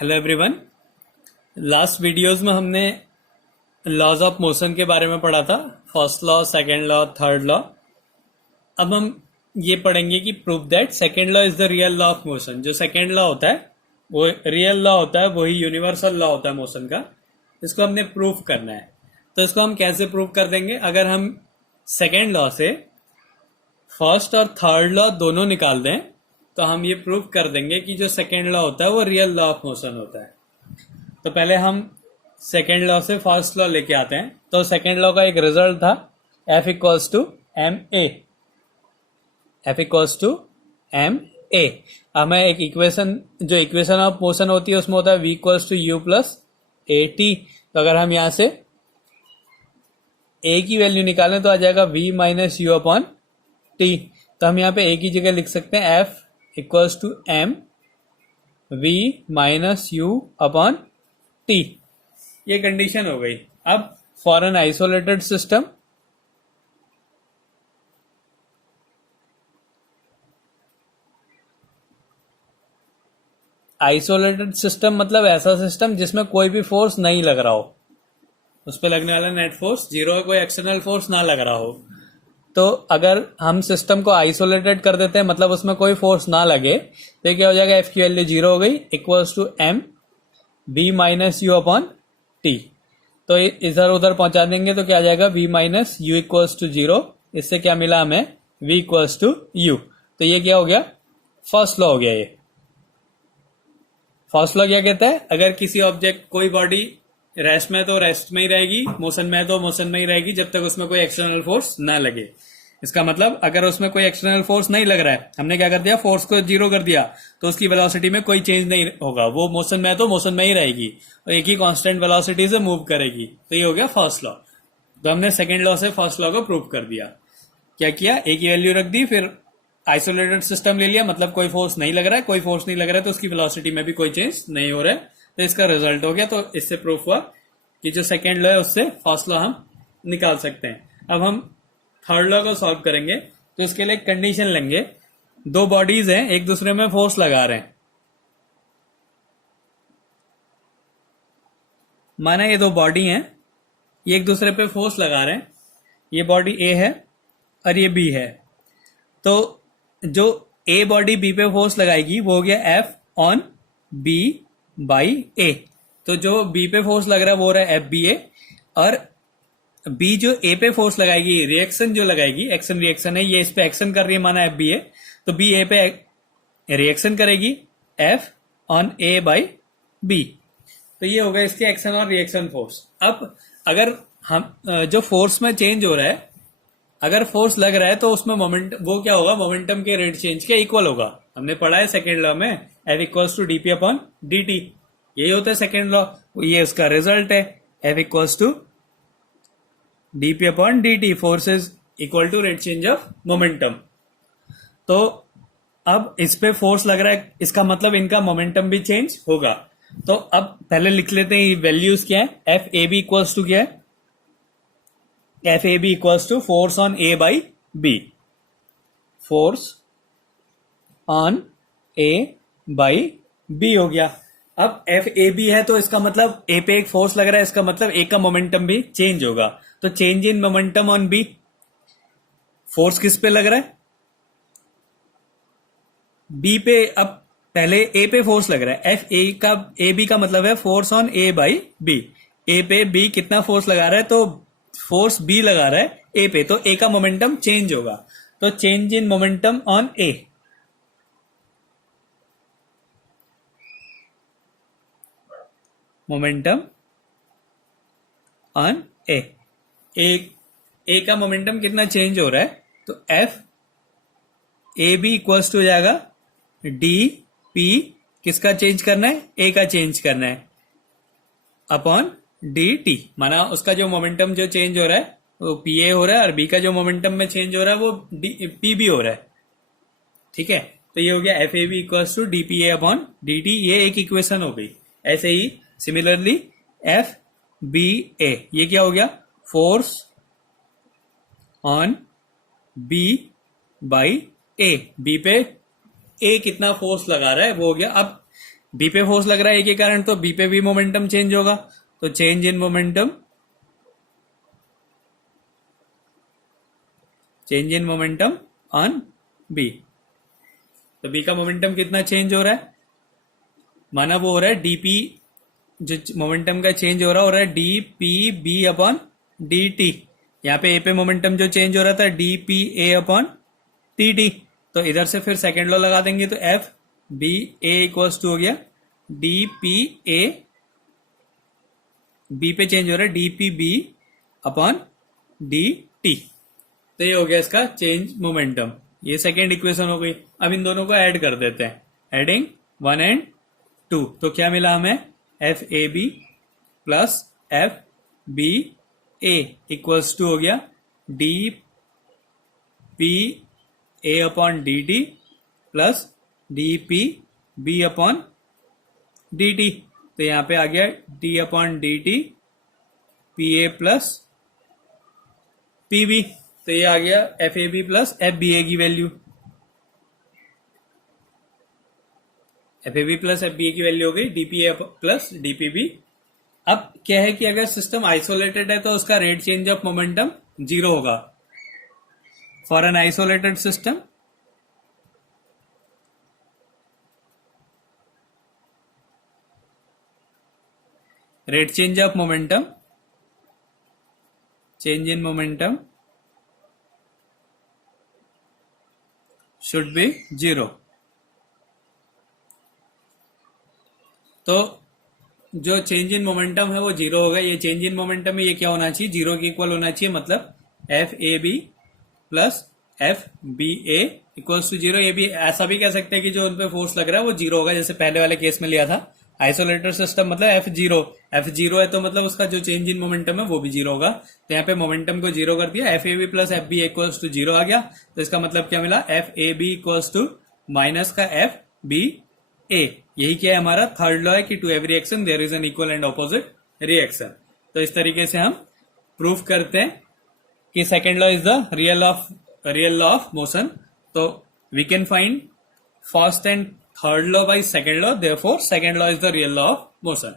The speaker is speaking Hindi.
Hello everyone. लास्ट वीडियोस में हमने लॉज ऑफ मोशन के बारे में पढ़ा था। First law, second law, third law. अब हम ये पढ़ेंगे कि prove that second law is the real law of motion. जो सेकंड लॉ होता है वो रियल लॉ होता है, वही यूनिवर्सल लॉ होता है मोशन का। इसको हमने प्रूव करना है। तो इसको हम कैसे प्रूव कर देंगे? अगर हम सेकेंड लॉ से फर्स्ट और थर्ड लॉ दोनों निकाल दें तो हम ये प्रूव कर देंगे कि जो सेकेंड लॉ होता है वो रियल लॉ ऑफ मोशन होता है। तो पहले हम सेकेंड लॉ से फर्स्ट लॉ लेके आते हैं। तो सेकेंड लॉ का एक रिजल्ट था F equals to M A. F equals to M A. हमें एक इक्वेशन, जो इक्वेशन ऑफ मोशन होती है उसमें होता है V equals to U plus A T. तो अगर हम यहां से ए की वैल्यू निकालें तो आ जाएगा V minus U upon T. तो हम यहाँ पे ए की जगह लिख सकते हैं F equals to M V minus U upon T. ये कंडीशन हो गई। अब for an isolated system, isolated system मतलब ऐसा सिस्टम जिसमें कोई भी फोर्स नहीं लग रहा हो, उस पर लगने वाला नेट फोर्स जीरो है, कोई एक्सटर्नल फोर्स ना लग रहा हो। तो अगर हम सिस्टम को आइसोलेटेड कर देते हैं, मतलब उसमें कोई फोर्स ना लगे, तो क्या हो जाएगा? एफ की वैल्यू जीरो हो गई, equals to M V minus U upon T. तो इधर उधर पहुंचा देंगे तो क्या आ जाएगा? v minus U equals to zero. इससे क्या मिला हमें? v equals to U. तो ये क्या हो गया? फर्स्ट लॉ हो गया। ये फर्स्ट लॉ क्या कहता है? अगर किसी ऑब्जेक्ट, कोई बॉडी रेस्ट में तो रेस्ट में ही रहेगी, मोशन में तो मोशन में ही रहेगी, जब तक उसमें कोई एक्सटर्नल फोर्स ना लगे। इसका मतलब अगर उसमें कोई एक्सटर्नल फोर्स नहीं लग रहा है, हमने क्या कर दिया? फोर्स को जीरो कर दिया, तो उसकी वेलोसिटी में कोई चेंज नहीं होगा। वो मोशन में तो मोशन में ही रहेगी और एक ही कांस्टेंट वेलोसिटी से मूव करेगी। तो ये हो गया फर्स्ट लॉ। तो हमने सेकंड लॉ से फर्स्ट लॉ को प्रूव कर दिया। क्या किया? ए की वैल्यू रख दी, फिर आइसोलेटेड सिस्टम ले लिया, मतलब कोई फोर्स नहीं लग रहा है। कोई फोर्स नहीं लग रहा है तो उसकी वेलोसिटी में भी कोई चेंज नहीं हो रहा है। तो इसका रिजल्ट हो गया। तो इससे प्रूफ हुआ कि जो सेकेंड लॉ है उससे फर्स्ट लॉ हम निकाल सकते हैं। अब हम थर्ड लॉ को सॉल्व करेंगे तो इसके लिए एक कंडीशन लेंगे। दो बॉडीज हैं, एक दूसरे में फोर्स लगा रहे हैं। माना ये दो बॉडी हैं, ये एक दूसरे पे फोर्स लगा रहे हैं। ये बॉडी ए है और ये बी है। तो जो ए बॉडी बी पे फोर्स लगाएगी वो हो गया एफ ऑन बी बाई ए। तो जो बी पे फोर्स लग रहा है वो हो रहा है एफ बी ए, और बी जो ए पे फोर्स लगाएगी, रिएक्शन जो लगाएगी, एक्शन रिएक्शन है, ये इस पे एक्शन कर रही है, माना एफ बी ए, तो बी ए पे रिएक्शन करेगी F on A by B. तो ये होगा इसके एक्शन और रिएक्शन फोर्स। अब अगर हम जो फोर्स में चेंज हो रहा है, अगर फोर्स लग रहा है तो उसमें मोमेंट, वो क्या होगा? मोमेंटम के रेट चेंज के इक्वल होगा। हमने पढ़ा है सेकेंड लॉ में, F equals to DP upon D T. यही होता है सेकेंड लॉ। ये उसका रिजल्ट है, F equals to DP upon D T, force is equal to rate change of momentum. तो अब इस पे फोर्स लग रहा है, इसका मतलब इनका मोमेंटम भी चेंज होगा। तो अब पहले लिख लेते हैं वैल्यूज क्या है। F A B equals to क्या है? F A B equals to force on A by B. Force on A by B हो गया। अब एफ ए बी है तो इसका मतलब ए पे एक फोर्स लग रहा है, इसका मतलब ए का मोमेंटम भी चेंज होगा। तो change in momentum on B, force किस पे लग रहा है? बी पे। अब पहले ए पे फोर्स लग रहा है, एफ ए का, ए बी का मतलब है force on A by B. A पे बी कितना फोर्स लगा रहा है? तो फोर्स बी लगा रहा है ए पे, तो ए का मोमेंटम चेंज होगा। तो change in momentum on A, momentum on A, A का मोमेंटम कितना चेंज हो रहा है? तो F A B equals to हो जाएगा डी पी, किसका चेंज करना है? ए का चेंज करना है, अपॉन डी टी। माना उसका जो मोमेंटम जो चेंज हो रहा है वो पी ए हो रहा है, और बी का जो मोमेंटम में चेंज हो रहा है वो पी बी हो रहा है। ठीक है, तो ये हो गया F A B equals to D P A upon D T. ये एक इक्वेशन हो गई। ऐसे ही सिमिलरली एफ बी ए, ये क्या हो गया? Force on B by A. B पे ए कितना फोर्स लगा रहा है वो हो गया। अब बी पे फोर्स लग रहा है ए के कारण, तो बी पे भी मोमेंटम चेंज होगा, तो change in momentum, change in momentum on B. तो बी का मोमेंटम कितना चेंज हो रहा है, माना वो हो रहा है डीपी, जो मोमेंटम का चेंज हो रहा है D P B upon D T. यहाँ पे ए पे मोमेंटम जो चेंज हो रहा था D P A upon T T, तो इधर से फिर सेकेंड लॉ लगा देंगे, तो F B A equals to हो गया डी पी ए, बी पे चेंज हो रहा है D P B upon D T. तो ये हो गया इसका चेंज मोमेंटम। ये सेकेंड इक्वेशन हो गई। अब इन दोनों को ऐड कर देते हैं, एडिंग 1 and 2, तो क्या मिला हमें, F A B plus F B A equals to हो गया D P A upon D T plus D P B upon D T. तो यहां पे आ गया D upon D T P A plus P B, तो ये आ गया F A B plus F B A की value, F A B plus F B A की वैल्यू हो गई DP A plus DP B. अब क्या है कि अगर सिस्टम आइसोलेटेड है तो उसका रेट चेंज ऑफ मोमेंटम 0 होगा। For an isolated system rate change of momentum, change in momentum should be 0। तो जो चेंज इन मोमेंटम है वो 0 होगा। ये चेंज इन मोमेंटम में ये क्या होना चाहिए, 0 के इक्वल होना चाहिए, मतलब F A B plus F B A equals to 0। ये भी ऐसा भी कह सकते हैं कि जो उन पे फोर्स लग रहा है वो 0 होगा, जैसे पहले वाले केस में लिया था आइसोलेटेड सिस्टम, मतलब एफ जीरो है तो मतलब उसका जो चेंज इन मोमेंटम है वो भी 0 होगा। तो यहाँ पे मोमेंटम को 0 कर दिया, F A B plus F B equals to 0 आ गया। तो इसका मतलब क्या मिला, F A B equals to minus का एफ बी ए। यही क्या है हमारा थर्ड लॉ है कि to every action there is an equal and opposite reaction. तो इस तरीके से हम प्रूफ करते हैं कि second law is the real law of motion. तो we can find first and third law by second law, therefore second law is the real law of motion.